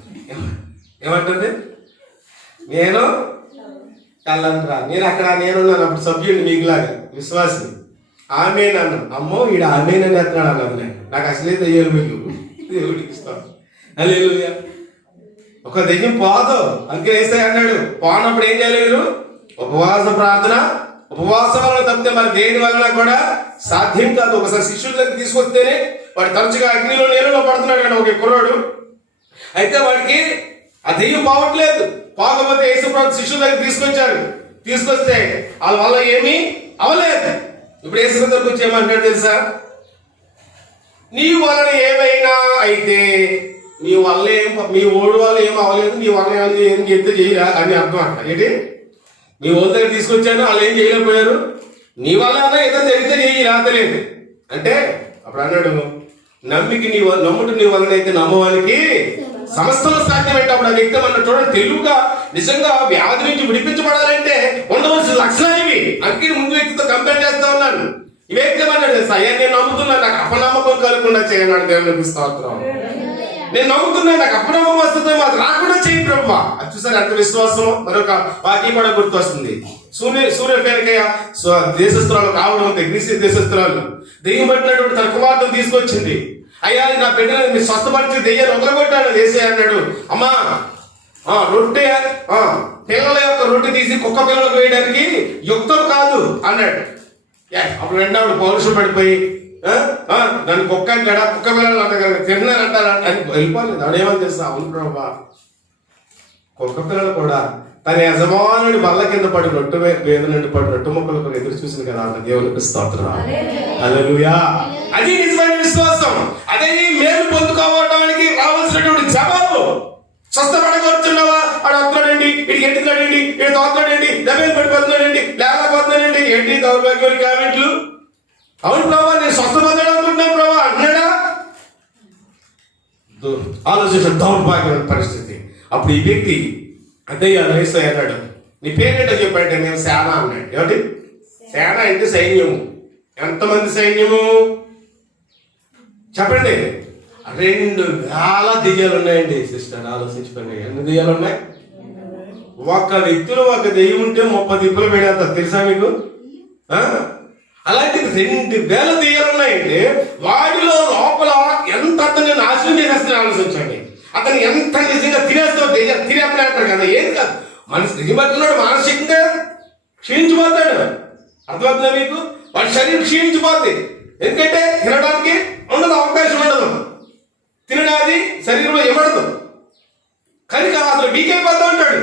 ఏమంటుంది? నేను అలాంటి రా, నేను అక్కడ నేనున్నాను అప్పుడు సభ్యుడిని మీకులాగా విశ్వాసిని. ఆమెనన్నా, అమ్మో ఈడ ఆమెనని ఎత్తున్నాడు అన్నది. నాకు అసలే దెయ్యాలు మీకు దేవుడికి ఇస్తాను. హల్లెలూయా. ఒక దెయ్యం పోదు, అందుకే యేసయ్య అన్నాడు, పోనప్పుడు ఏం చేయాలి? మీరు ఉపవాస ప్రార్థన, ఉపవాసం వల్ల తప్పితే మరి దేని వలన కూడా సాధ్యం కాదు. ఒకసారి శిష్యుల దగ్గర తీసుకొస్తేనే వాడు తరచుగా అగ్నిలో నీళ్ళలో పడుతున్నాడు కానీ ఒక కుర్రాడు. అయితే వాడికి ఆ దెయ్యం పోవట్లేదు. పోకపోతే యేసుప్రభు శిష్యుల దగ్గర తీసుకొస్తే వాళ్ళ వల్ల ఏమీ అవలేదు. ఇప్పుడు యేసు దగ్గరకు వచ్చి ఏమంటాడు తెలుసా? నీ వలన ఏమైనా అయితే, నీ వల్ల మీ ఓడి వల్ల ఏం అవ్వలేదు, నీ వల్ల ఏం చెప్తే చేయరా అని అర్థం అంట. ఏంటి, మీ ఓడి దగ్గర తీసుకొచ్చాను, వాళ్ళు ఏం చేయలేకపోయారు, నీ వల్ల అన్నా ఏదో జరిగితే చేయి రాతలేదు అంటే అప్పుడు అన్నాడు, నమ్ముడు నీ వలన అయితే నమ్మవానికి సమస్యలు సాధ్యమైతే అప్పుడు ఆ వ్యక్తి అన్న చూడండి, తెలుగుగా నిజంగా వ్యాధి నుంచి విడిపించబడాలంటే ఉండవలసిన లక్షణాలు ఇవి. అందుకే ముందు వ్యక్తితో కంపేర్ చేస్తా ఉన్నాను. ఈ వ్యక్తి అన్నాడు, అయ్యా నేను నమ్ముతున్నాను, నాకు అపనమ్మకం కలగకుండా చేయనాడు దేవుని స్తోత్రం. నేను నమ్ముతున్నాను, నాకు అపనమ్మకం వస్తుంది, మాకు రాకుండా చేయి బ్రహ్మ. అది చూసారు ఎంత విశ్వాసం. మరొక వాక్యం కూడా గుర్తు వస్తుంది. సూర్యపేనకయ్య దేశస్తురాలు కావడం, గ్రీస్ దేశస్తురాలు దెయ్యం పట్టినటువంటి తన కుమార్తెను తీసుకొచ్చింది. అయ్యా నా బిడ్డను మీరు స్వస్థపరిచి దెయ్యాన్ని వదలగొట్టాడు వేసే అన్నాడు. అమ్మా రొట్టె పిల్లల యొక్క రొట్టె తీసి కుక్క పిల్లలకు వేయడానికి యుక్తం కాదు అన్నాడు. అప్పుడు రెండవడు పౌరుషం పడిపోయి నన్ను కుక్క అంటాడా, కుక్క పిల్లలు అంటారు తిన్నానంటారా అని వెళ్ళిపోలేదు. ఆడేమని తెలుసా? అవును ప్రభా, కుక్క పిల్లలు కూడా తన యజమానుడి బల్ల కింద పడి రొట్టె వేద నుండి పడి రొట్టె ముక్కలకు ఎదురు చూసింది కదా అన్న దేవునికి స్తోత్రం. హల్లెలూయా. అది నిజమైన విశ్వాసం. అదే మేలు పొందుకోవడానికి రావాల్సినటువంటి జవాబు. స్వస్థపడగలుగుతున్నావా? ఆడు వస్తున్నాడండి, ఇటు ఎట్టుతున్నాడండి, ఇటు తోస్తున్నాడండి, దెబ్బలు పడిపోతున్నాడండి, లేకపోతున్నాడండి, ఏంటి దౌర్భాగ్యం కామెంట్లు. అవును ప్రభావ, నేను స్వస్థపడ్డాడు అనుకుంటున్నాను ప్రభావ అంటున్నాడా? ఆలోచించిన దౌర్భాగ్యమైన పరిస్థితి. అప్పుడు ఈ వ్యక్తి అద్దయ్య వయసు అన్నాడు, నీ పేరేంటో చెప్పండి. నేను సేన అన్నాడు. ఏమిటి సేన అంటే? సైన్యము. ఎంతమంది సైన్యము చెప్పండి? 2000 దెయ్యాలు ఉన్నాయండి సిస్టర్. ఆలోచించుకోండి, ఎన్ని దెయ్యాలు ఉన్నాయి? ఒక వ్యక్తిలో ఒక దెయ్యం ఉంటే 30 దిక్కులు పెడేస్తారు తెలుసా మీకు? అలాంటి 2000 దెయ్యాలు ఉన్నాయంటే వాడిలో లోపల ఎంత అతన్ని నాశనం చేసేస్తాను ఆలోచించండి. అతను ఎంత నిజంగా తినేస్తావు, తినేస్తాడు అంటారు కదా. ఏం కాదు, మనిషి నిజమవుతున్నాడు, మానసికంగా క్షీణించిపోతాడు. అర్థమవుతుందా మీకు? వాడి శరీరం క్షీణించిపోద్ది. ఎందుకంటే తినడానికి ఉండదు, అవకాశం ఉండదు, తినడానికి శరీరంలో ఇవ్వడదు, కనుక అతను వీకైపోతూ ఉంటాడు.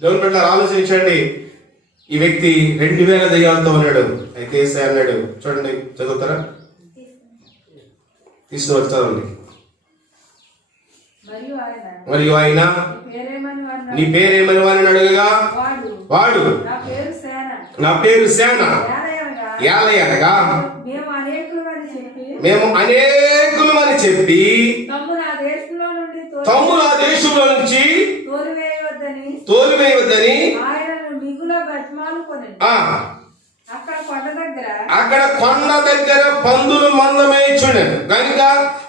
దేవుని బిడ్డలారా ఆలోచించండి. ఈ వ్యక్తి 2000 దెయ్యాలతో ఉన్నాడు. అయితే ఏసయ్య అన్నాడు, చూడండి చదువుతారా? తీసుకువచ్చారండి. మరియు ఆయన నీ పేరేమని వారిని అడగగా వాడు నా పేరు సేన ఏలయనగా మేము అనేకులమని చెప్పి తమ్ము నా దేశంలో నుంచి తోలివేయవద్దని అక్కడ కొండ దగ్గర పందులు మందమై చూడను కనుక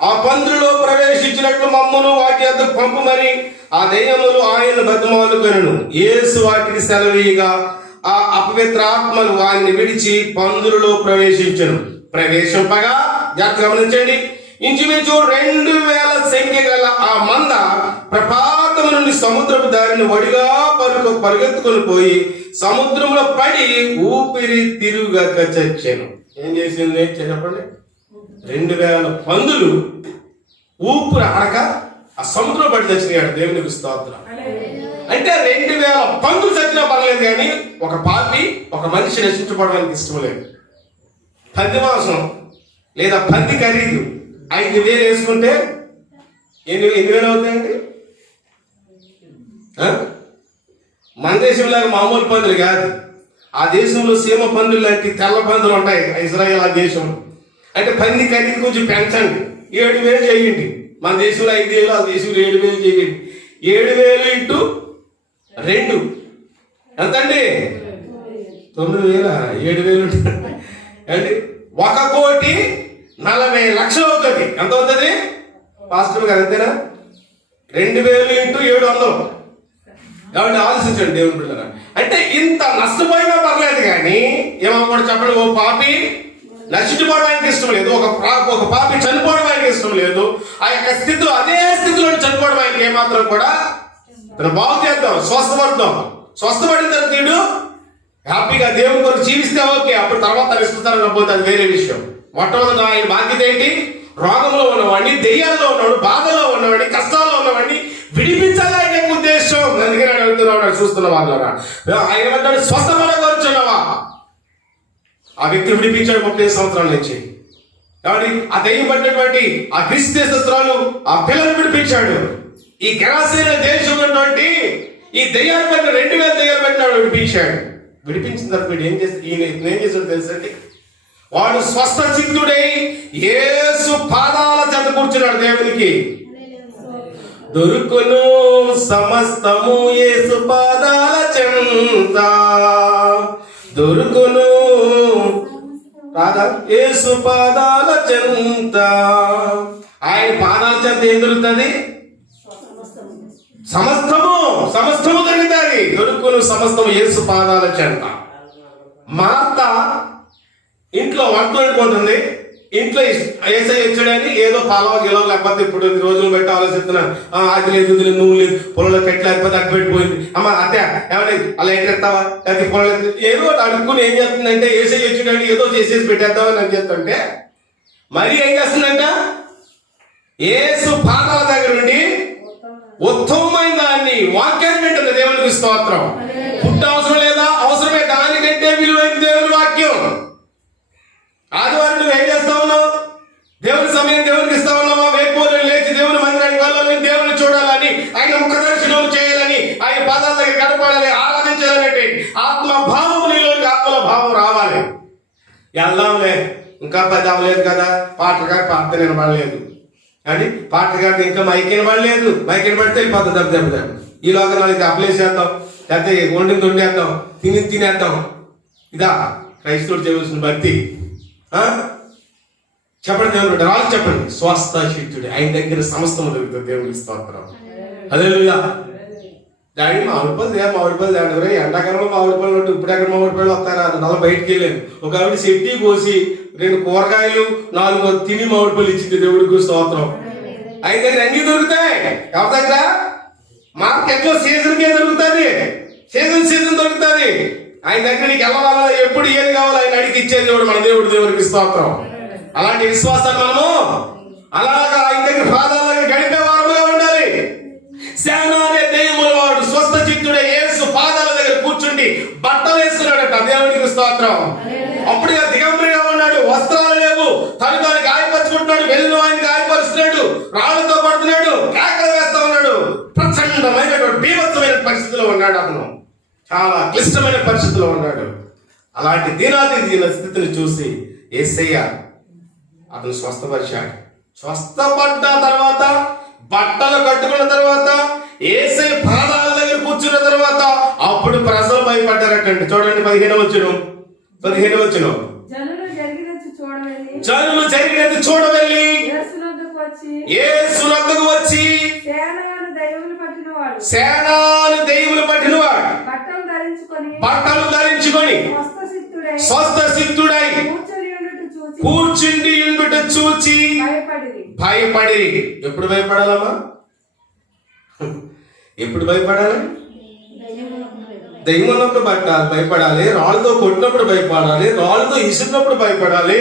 ఆ పందులో ప్రవేశించినట్లు మమ్మను వాటి వద్ద పంపుమని ఆ దెయ్యములు ఆయన బతిమాలు కొనెను. యేసు వాటికి సెలవీయగా ఆ అపవిత్ర ఆత్మలు వారిని విడిచి పందులలో ప్రవేశింపగా జాగ్రత్త గమనించండి, ఇంచుమించు 2000 సంఖ్య గల ఆ మంద ప్రపాతము నుండి సముద్రపు దారిని వడిగా పరుగెత్తుకొని పోయి సముద్రంలో పడి ఊపిరి తిరుగక చచ్చాను. ఏం చేసింది చెప్పండి? 2000 పందులు ఊపిరి ఆడక ఆ సముద్రం పడి చచ్చినాడు. దేవునికి స్తోత్రం. అంటే 2000 పందులు చచ్చినా పర్లేదు, కానీ ఒక పాపి, ఒక మనిషి నశించబడడానికి ఇష్టం లేదు. పంది మాంసం లేదా పంది ఖరీదు 5,000 వేసుకుంటే ఎన్ని వేలు అవుతాయండి? మన దేశంలాగా మామూలు పందులు కాదు. ఆ దేశంలో సీమ పందులు లాంటి తెల్ల పందులు ఉంటాయి. ఇజ్రాయెల్ ఆ దేశం. అంటే పంది ఖరీదు కొంచెం పెంచండి, 7,000 చేయండి. మన దేశంలో 5,000, ఆ దేశంలో 7,000 చేయండి. 7,000 ఇంటూ 2 ఎంతండి? 9,000. 7,000 అంటే 1,40,00,000 అవుతుంది. ఎంత అవుతుంది పాస్టర్ గారు? అంతేనా? 2,000 ఇంటూ 700. కాబట్టి ఆలోచించండి దేవుని బిడ్డలారా. అంటే ఇంత నష్టపోయినా పర్లేదు, కానీ ఏమనుకోండి చెప్పండి, ఓ పాపి నశించుకోవడానికి ఇష్టం లేదు, ఒక పాపి చనిపోవడానికి ఇష్టం లేదు. ఆ యొక్క స్థితిలో, అదే స్థితిలో చనిపోవడం ఏమాత్రం కూడా తను బాగు చేద్దాం, స్వస్థపడతాం. స్వస్థపడిన తర్వాత దేవుని కొరకు జీవిస్తే ఓకే, అప్పుడు తర్వాత విశ్వస్తారని పోతే అది వేరే విషయం. మొట్టమొదటి ఆయన బాధ్యత ఏంటి? రోగంలో ఉన్నవాడిని, దెయ్యాల్లో ఉన్నవాడు, బాధలో ఉన్నవాడిని, కష్టాల్లో ఉన్నవాడిని విడిపించాలి ఆయన ఉద్దేశం. అందుకని ఆయన అడుగుతున్నాడు, చూస్తున్న వాళ్ళ ఆయన ఏమంటాడు, స్వస్థపడగలుగుతున్నావా? ఆ వ్యక్తి విడిపించాడు 35 సంవత్సరాల నుంచి. కాబట్టి ఆ దెయ్యం పడినటువంటి ఆ క్రీస్తు దేశస్తురాలు ఆ పిల్లలు విడిపించాడు. ఈ గెరాసేన దేశం ఉన్నటువంటి ఈ దెయ్యాలు పడిన 2000 దెయ్యాలు పెట్టినాడు, విడిపించాడు. విడిపించిన తర్వాత వీడు ఏం చేశాడు తెలుసండి? వాడు స్వస్థ చిత్తుడై యేసు పాదాల చెంత కూర్చున్నాడు. దేవునికి దొరుకును సమస్తము యేసు పాదాల చెంత, దొరుకును రాదా యేసు పాదాల చెంత. ఆయన పాదాల చెంత ఏం దొరుకుతుంది? సమస్తము దొరుకుతుంది. దొరుకును సమస్తము యేసు పాదాల చెంత. మార్త ఇంట్లో వంట వండుకుంటుంది. ఇంట్లో ఏసై వచ్చాడని ఏదో పాలవ గిలవ, లేకపోతే ఇప్పుడు రోజులు పెట్టి ఆలోచిస్తున్నాను, అది లేదు ఇది లేదు, నువ్వు లేదు, పొలంలో పెట్టి లేకపోతే అడ్డు పెట్టిపోయింది, అమ్మ అత్త ఏమన్నా అలా ఎట్టేస్తావా, లేకపోతే పొలం ఏదో అడుక్కుని ఏం చేస్తుందంటే ఏసై వచ్చాడని ఏదో చేసేసి పెట్టేస్తావని అని చెప్తుంటే మరి ఏం చేస్తుందంట? యేసు పాదాల దగ్గర నుండి ఉత్తమమైన దాన్ని వాక్యాన్ని వింటుంది. దేవునికి స్తోత్రం. పుట్ట అవసరం లేదా? అవసరమే. దానికంటే విలువైన దేవుని వాక్యం. ఆదివారం నువ్వు ఏం చేస్తా ఉన్నావు? దేవుని సమయం దేవునికి ఇస్తా ఉన్నావా? వేపోలు లేచి దేవుని మందిరానికి వెళ్ళాలని, దేవుని చూడాలని, ఆయన ముఖ దర్శనం చేయాలని, ఆయన పాదాల దగ్గర గడపాలని, ఆరాధించాలని ఆత్మభావం నీలోకి ఆత్మల భావం రావాలి. వెళ్దాంలే, ఇంకా 10 అవ్వలేదు కదా, పాటలు గారి పాట వినబడలేదు అని పాటలు గారికి ఇంకా మైక్ వినబడలేదు, మైక్ వినబడితే వెళ్ళిపోతుంది దెబ్బ. ఈలోగా నాలుగు అప్లేసేద్దాం, లేకపోతే వండింది వండేద్దాం, తినేద్దాం. ఇదా క్రైస్తవుడు చేయవలసిన భక్తి? చెప్పండి దేవుడు, రాజు చెప్పండి. స్వస్థ చిత్తుడు, ఆయన దగ్గర సమస్తము దొరుకుతుంది. దేవుడికి స్తోత్రం. హల్లెలూయా. డాడీ మామిడిపళ్ళు తేడు, ఎండాకాలంలో మామిడిపళ్ళు ఉంటే ఇప్పుడు ఎక్కడ మామిడిపళ్ళు వస్తారా? నల్ల బయటికి వెళ్ళాను. ఒక ఆవిడ సెట్టి కోసి 2 కూరగాయలు 4 తిని మామిడిపళ్ళు ఇచ్చింది. దేవుడికి స్తోత్రం. ఆయన దగ్గర అన్ని దొరుకుతాయి. ఎవరి దగ్గర? మార్కెట్లో సీజన్కే దొరుకుతుంది. సీజన్ దొరుకుతుంది. ఆయన దగ్గర నీకు వెళ్ళవాలా, ఎప్పుడు ఏది కావాలో ఆయన అడిగి ఇచ్చేది దేవుడు, మన దేవుడికి స్తోత్రం. అలాంటి విశ్వాసాన్ని మనము అలాగా ఆయన దగ్గర పాదాల దగ్గర గడిపే వారముగా ఉండాలి. శానా అనే దెయ్యముల వాడు స్వస్థ చిత్తుడే యేసు పాదాల దగ్గర కూర్చుండి బట్టలు వేస్తున్నాడట. దేవునికి స్తోత్రం. అప్పుడు దిగంబరిగా ఉన్నాడు, వస్త్రాలు లేవు, తను గాయపరుచుకుంటున్నాడు, వెళ్ళి ఆయన గాయపరుస్తున్నాడు, రాళ్లతో పడుతున్నాడు, కేకలు వేస్తా ఉన్నాడు. ప్రచండమైనటువంటి బీభత్సమైన పరిస్థితిలో ఉన్నాడు. అతను చాలా క్లిష్టమైన పరిస్థితిలో ఉన్నాడు. అలాంటి దీన స్థితిని చూసి యేసయ్య అతను స్వస్థపరిచాడు. స్వస్థపడ్డ తర్వాత, బట్టలు కట్టుకున్న తర్వాత, యేసయ్య పాదాల దగ్గర కూర్చున్న తర్వాత అప్పుడు ప్రజలు భయపడ్డారటండి. చూడండి 15వ వచనం. జనులు జరిగినది చూడవెళ్ళి యేసు వద్దకు వచ్చి, సేనాను దెయ్యములు పట్టినవాడు బట్టలు ధరించుకొని స్వస్థ సిద్ధుడై కూర్చుండి ఉండుట చూచి భయపడి. ఎప్పుడు భయపడాలమ్మా? ఎప్పుడు భయపడాలి? దెయ్యం ఉన్నప్పుడు భయపడాలి, రాళ్ళతో కొట్టినప్పుడు భయపడాలి, రాళ్ళతో ఇసిరినప్పుడు భయపడాలి,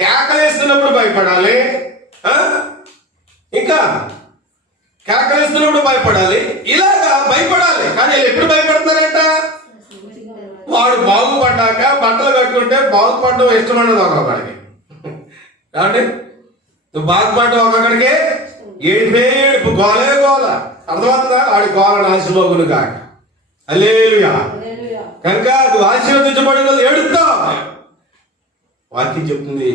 కేకలేస్తున్నప్పుడు భయపడాలి, ఇంకా కేకలేస్తున్నప్పుడు భయపడాలి. ఇలాగా భయపడాలి. కానీ ఎప్పుడు భయపడతారంట? వాడు బాగుపడ్డాక బట్టలు కట్టుకుంటే బాగుపడడం ఇష్టమన్నది ఒకడికి. కాబట్టి నువ్వు బాగుపడ్డావు ఒకడికి ఏడుపు, గోలే గోల. అర్థమవుతుందా? వాడి గోల నాశనమగును కాక. హల్లెలూయా. కనుక నువ్వు ఆశీర్వదించబడిన ఏడుస్తావు. వాక్యం చెప్తుంది,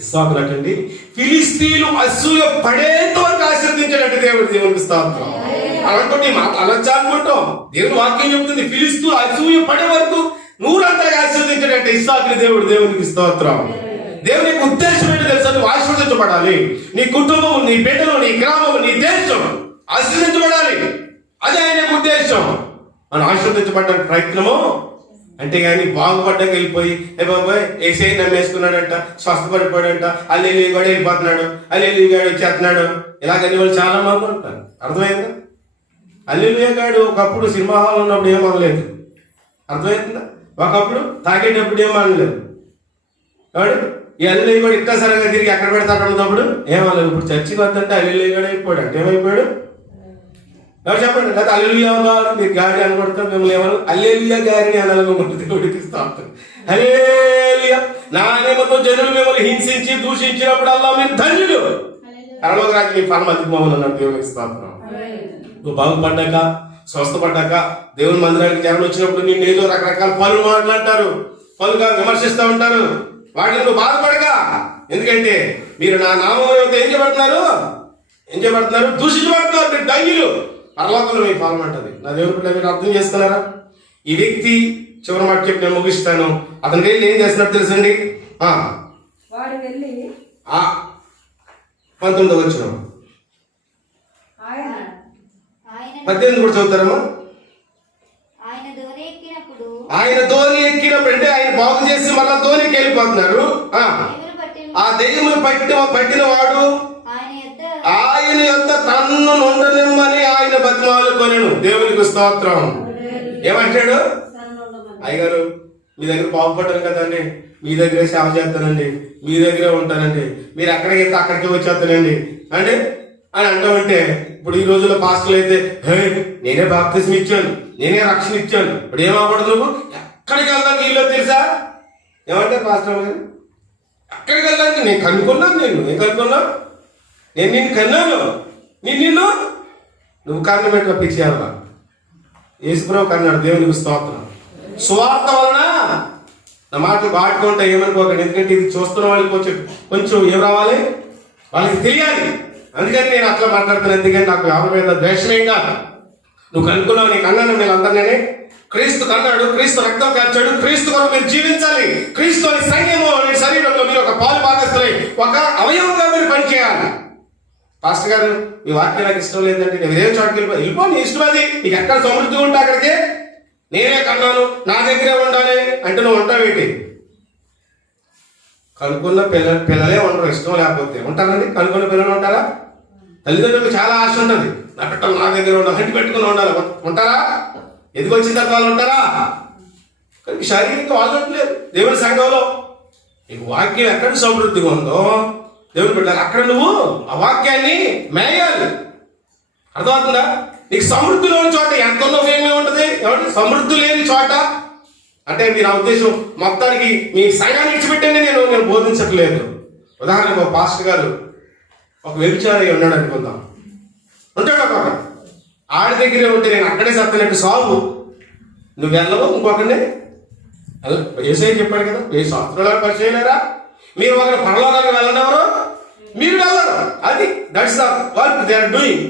ఇస్సాకు అటండి ఫిలిస్తీన్లు అసూయ పడేంత వరకు ఆశీర్వదించాడంటే దేవునికి స్తోత్రం. అనుకుంటే మాట అనొచ్చా అనుకుంటాం. దేవుని వాక్యం చెప్తుంది ఫిలిస్తూ అసూయ పడే వరకు నూరంతగా ఆశీర్వదించాడంటే ఇస్సాకుని దేవునికి స్తోత్రం. దేవుని ఉద్దేశం ఏంటి తెలుసా? నువ్వు ఆశీర్వదించబడాలి. నీ కుటుంబం, నీ బిడ్డలు, నీ గ్రామం, నీ దేశం ఆశీర్వదించబడాలి. అదే ఆయన ఉద్దేశం. మనం ఆశీర్వదించబడ్డ ప్రయత్నము అంటే కానీ బాగుపడ్డాక వెళ్ళిపోయి ఏ బాబాయ్ ఏసై నమ్మేసుకున్నాడంట, స్వస్థపడిపోయాడంట, అల్లెలు కూడా వెళ్ళిపోతున్నాడు, అల్లెలు గాడు వచ్చేస్తున్నాడు, ఇలాగని వాళ్ళు చాలా మంది ఉంటారు. అర్థమైందా? అల్లెలు గాడు ఒకప్పుడు సినిమా హాల్ ఉన్నప్పుడు ఏమనలేదు. అర్థమైందా? ఒకప్పుడు తాగేటప్పుడు ఏం అనలేదు వాడు. ఈ అల్లుయ్య కూడా ఇట్లా సరగా తిరిగి ఎక్కడ పెడితే అక్కడ ఉన్నప్పుడు ఏమనలేదు. ఇప్పుడు చర్చికి వద్దంటే అల్లుయ్య కూడా అయిపోయాడు. అంటే ఏమైపోయాడు ఎవరు చెప్పండి. లేదా అల్లుయ్య కావాలి మీరు గాడి అనబడతాం, మిమ్మల్ని ఏమన్నా అల్లెలుయ్య గారిని అనాలనుకుంటే దేవుడికి స్తోత్రం. హల్లెలూయా. నా నిమిత్తం జనులు మిమ్మల్ని హింసించి దూషించినప్పుడు అల్లా మీరు ధన్యులు, పరలోక రాజ్యం మీ ఫలం అధికమవును అన్నాడు. దేవుడికి స్తోత్రం. నువ్వు బాగుపడ్డాక స్వస్థపడ్డాక దేవుని మందిరానికి జనం వచ్చినప్పుడు నిన్ను ఏదో రకరకాల పనులు మాట్లాడతారు, పనులుగా విమర్శిస్తూ ఉంటారు. వాటిని నువ్వు బాధపడక, ఎందుకంటే మీరు నా నామం ఏం చేయబడుతున్నారు దూషించబడుతున్నారు, మీరు ధన్యులు, పరలోకంలో మీ ఫలం అంటది. నా దేవుని పిల్ల మీరు అర్థం చేసుకున్నారా? ఈ వ్యక్తి చివరి మాట చెప్పి నేను ముగిస్తాను. అతనికి వెళ్ళి ఏం చేస్తున్నట్టు తెలుసండి. 19వ వచనం 18 కూడా చదువుతారమ్మా. ఆయన ధోని ఎక్కినప్పుడు అంటే ఆయన బాగు చేసి మళ్ళా ధోనికి వెళ్ళిపోతున్నారు. ఆ దెయ్యములు పట్టిన వాడు ఆయన యొక్క తన్ను ఉండనిమ్మని ఆయన బతిమాలు కొనెను. దేవునికి స్తోత్రం. ఏమంటాడు? అయ్యగారు మీ దగ్గర బాగుపడ్డాను కదండి, మీ దగ్గరే సేవ చేస్తానండి, మీ దగ్గరే ఉంటానండి, మీరు ఎక్కడికి వెళ్తే అక్కడికి వచ్చేస్తానండి అంటే అని అంటామంటే, ఇప్పుడు ఈ రోజుల్లో పాస్టర్లు అయితే నేనే బాప్తిజం ఇచ్చాను, నేనే రక్షణ ఇచ్చాను, ఇప్పుడు ఏమవ్వకూడదు, నువ్వు ఎక్కడికి వెళ్ళడానికి వీళ్ళు తెలుసా? ఏమంటారు పాస్టర్ గారు? ఎక్కడికి వెళ్ళడానికి నేను కనుక్కున్నాను, నేను నిన్ను కన్నాను, నిన్ను నువ్వు కన్ను పెట్టి పంపించేయాల. యేసుప్రభు కన్నాడు. దేవునికి స్తోత్రం. సువార్త వలన నా మాటలు బాటుకుంటా ఏమనుకోకండి, ఎందుకంటే ఇది చూస్తున్న వాళ్ళకి కొంచెం ఏం రావాలి, వాళ్ళకి తెలియాలి. అందుకని నేను అట్లా మాట్లాడుతాను. ఎందుకంటే నాకు ఎవరి మీద ద్వేషమేం కాదు. నువ్వు కనుక్కున్నావు, నీకు అన్నాను వీళ్ళందరినీ. క్రీస్తు కన్నాడు, క్రీస్తు రక్తం కాల్చాడు, క్రీస్తు కొరకు మీరు జీవించాలి. క్రీస్తు అని సైన్యము అనే శరీరంలో మీరు ఒక పాలు భాగస్తులై ఒక అవయవంగా మీరు పనిచేయాలి. పాస్టర్ గారు మీ వాక్యం నాకు ఇష్టం లేదంటే నేను వేరే చోటుకి వెళ్ళిపో, నీ ఇష్టం అది, నీకు ఎక్కడ సమృద్ధి ఉంటే అక్కడికే, నేనే కన్నాను నా దగ్గరే ఉండాలి అంటే నువ్వు ఉంటావేంటి? కనుక్కున్న పిల్లలే ఉండరు, ఇష్టం లేకపోతే. ఉంటారండి కనుక్కున్న పిల్లలు ఉంటారా? తల్లిదండ్రులకు చాలా ఆశ ఉంటుంది, నా పిల్లలు నా దగ్గర ఉండాలి, హంటి పెట్టుకుని ఉండాలి. ఉంటారా? ఎదిగొచ్చిన తర్వాత వాళ్ళు ఉంటారా? కానీ శారీరకంగా వాళ్ళు ఉండలేదు. దేవుని సంఘంలో నీకు వాక్యం ఎక్కడ సమృద్ధిగా ఉందో దేవుని పెట్టాలి, అక్కడ నువ్వు ఆ వాక్యాన్ని మేయాలి. అర్థమవుతుందా? నీకు సమృద్ధి లేని చోట ఎంత ఉన్నో ఏమే ఉంటుంది. సమృద్ధి లేని చోట అంటే మీరు ఆ ఉద్దేశం మొత్తానికి మీ సంఘాన్ని ఇచ్చిపెట్టండి నేను బోధించట్లేదు. ఉదాహరణకు ఒక పాస్టర్ గారు ఒక వ్యభిచారి ఉన్నాడు అనుకుందాం, ఉంటాడు ఒక ఆడి దగ్గరే ఉంటే నేను అక్కడే సత్తనట్టు సాగు, నువ్వు వెళ్ళవు ఇంకొకరిని. ఏసై చెప్పాడు కదా, ఏ శాస్త్రాలు పరిచయలేరా? మీరు ఒకరి పరలోకానికి వెళ్ళడెవరు, మీరు వెళ్ళరు. అది that's the work they are doing.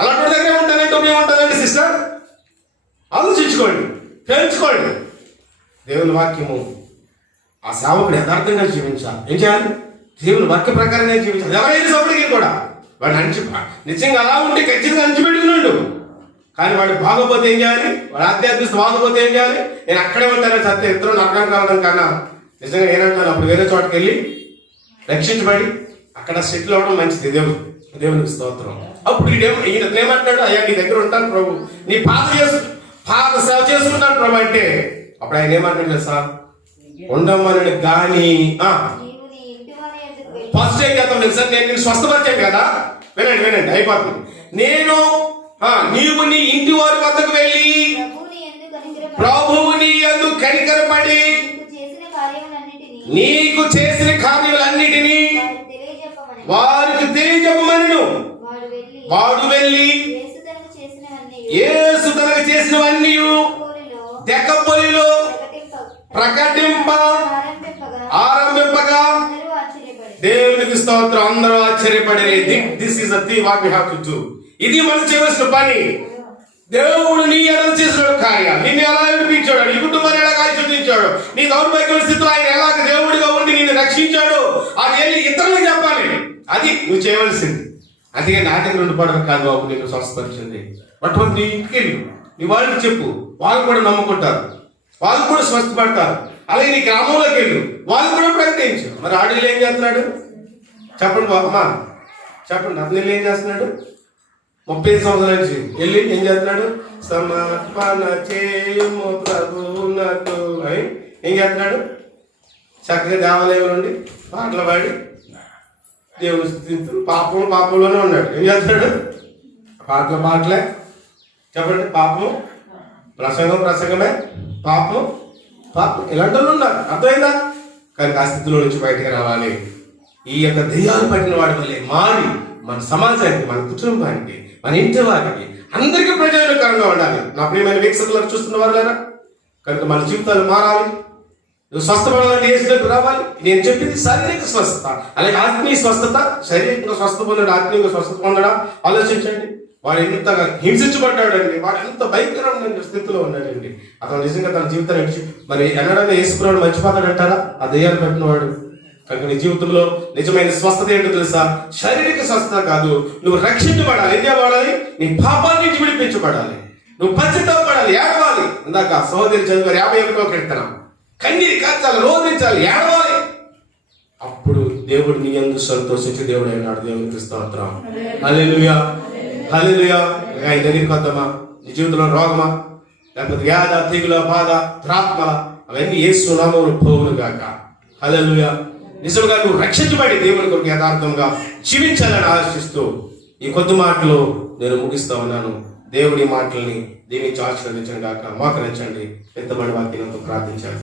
అలాంటి దగ్గరే ఉంటానంటే ఏముంటుందండి సిస్టర్? ఆలోచించుకోండి, తెలుసుకోండి. దేవుని వాక్యము ఆ సేవకుడు యథార్థంగా జీవించాలి. ఏం చేయాలి? దేవుని వాక్య ప్రకారంగా జీవించాలి. ఎవరైనా సభ్యుడికి కూడా వాడు నిజంగా అలా ఉంటే ఖచ్చితంగా అంచిపెట్టుకున్నాడు. కానీ వాడు బాగోపోతే ఏం చేయాలి? వాడు ఆధ్యాత్మిక బాగోపోతే ఏం చేయాలి? నేను అక్కడే ఉంటానని సత్యం ఇద్దరు నరకం కావడం కన్నా నిజంగా నేనంటాను అప్పుడు వేరే చోటుకి వెళ్ళి రక్షించబడి అక్కడ సెటిల్ అవ్వడం మంచిది. దేవునికి స్తోత్రం. అప్పుడు ఈయన ఏమంటాడు? అయ్యా నీ దగ్గర ఉంటాను ప్రభు, నీ పాద సేవ చేసుకుంటాను ప్రభు అంటే అప్పుడు ఆయన ఏమంటాడు సార్? ఉండమని కానీ ఫస్ట్ ఏం చేద్దాం తెలుసా? నేను స్వస్థపరిచాను కదా, వినండి అయిపోతుంది. నీవు నీ ఇంటి వారి వద్దకు వెళ్ళి ప్రభువుని యందు కనికరపడి నీకు చేసిన కార్యములన్నిటినీ వారికి తెలియజెప్పమని వాడు వెళ్ళి యేసు తనకు చేసినవన్నీ దెక్కపొలిలో ఆరంభింపగా దేవునికి స్తోత్రం. అందరూ ఆశ్చర్యపడే. This is the thing what we have to do. ఇది మనం చేయవలసిన పని. దేవుడు నీ ఎలా చేసిన కార్యాలు, నిన్ను ఎలా విడిపించాడు, నీ కుటుంబాన్ని ఎలా ఆశీర్వదించాడు, నీ దౌర్భాగ్య స్థితిలో ఆయన ఎలా దేవుడిగా ఉండి నిన్ను రక్షించాడు, అది వెళ్ళి ఇతరులకు చెప్పాలి. అది నువ్వు చేయవలసింది. అందుకే నా దగ్గర ఉండిపోవడం కాదు బాబు నిన్ను స్వస్థపరిచింది. అటువంటి నీ ఇంటికి వెళ్ళి నీ వాళ్ళకి చెప్పు, వాళ్ళు కూడా నమ్ముకుంటారు, వాళ్ళు కూడా స్వస్థపడతారు. అలాగే నీ గ్రామంలోకి వెళ్ళు, వాళ్ళు కూడా ప్రకటించు. మరి ఆడలు ఏం చేస్తున్నాడు చెప్పండి బాబమ్మా, చెప్పండి. అతను ఏం చేస్తున్నాడు? 35 సంవత్సరాల నుంచి వెళ్ళి ఏం చేస్తున్నాడు? సమర్పణ చేయము ప్రభువునకు. ఏం చేస్తున్నాడు? చక్కగా దేవాలయం నుండి పాటలు పాడి దేవుని స్థితితో పాపంలోనే ఉన్నాడు. ఏం చేస్తున్నాడు? పాటలే చెప్పండి. పాపము ప్రసంగమే పాపం ఇలాంటి వాళ్ళు ఉన్నారు. అర్థమైందా? కానీ ఆ స్థితిలో నుంచి బయటకు రావాలి. ఈ యొక్క దెయ్యాలు పట్టిన వాడి వల్లే మారి మన సమాజానికి, మన కుటుంబానికి, మన ఇంటి వారికి అందరికీ ప్రయోజనకరంగా ఉండాలి. నా ప్రియమైన వీక్షకులకు చూస్తున్న వారు లేరా? కనుక మన జీవితాలు మారాలి. నువ్వు స్వస్థపడాలని చేసినట్టు రావాలి. నేను చెప్పింది శారీరక స్వస్థత, అలాగే ఆత్మీయ స్వస్థత. శారీరకంగా స్వస్థత పొందడం, ఆత్మీయంగా స్వస్థత పొందడం. ఆలోచించండి. వాడు ఎంతగా హింసించబడ్డాడండి, వాడు ఎంత భయంకరమైన స్థితిలో ఉన్నాడండి. అతను నిజంగా తన జీవితాన్ని మరి ఎన్నడన్నా యేసుప్రభువుని మర్చిపోతాడంటారా? ఆ దెయ్యాలు పెట్టిన వాడు. కనుక నీ జీవితంలో నిజమైన స్వస్థత ఏంటో తెలుసా? శారీరక స్వస్థత కాదు. నువ్వు రక్షించబడాలి. ఏం చేయబడాలి? నీ పాపాన్ని నుంచి విడిపించబడాలి. నువ్వు పశ్చాత్తాపడాలి, ఏడవాలి. ఇందాక సహోదరి చదివారు 51వ కీర్తన. కన్నీరు కార్చాలి, రోధించాలి, ఏడవాలి. అప్పుడు దేవుడు నీ యందు సంతోషించి దేవుడు అయినాడు. దేవునికి స్తోత్రం. హల్లెలూయా, హల్లెలూయా. ఆయన దగ్గరికి వద్దామా? నీ జీవితంలో రోగమా, లేకపోతే వ్యాధ, తెగుల, బాధ, దురాత్మల, అవన్నీ యేసు నామములో పోవును గాక. హల్లెలూయా. నిజంగా నువ్వు రక్షించబడి దేవుని కొరకు యథార్థంగా జీవించాలని ఆశిస్తూ ఈ కొద్ది మాటలు నేను ముగిస్తా ఉన్నాను. దేవుడి మాటల్ని దీనికి ఆశీర్వదించండి గాక. మోకరించండి. పెద్దబడి వాక్యంతో ప్రార్థించండి.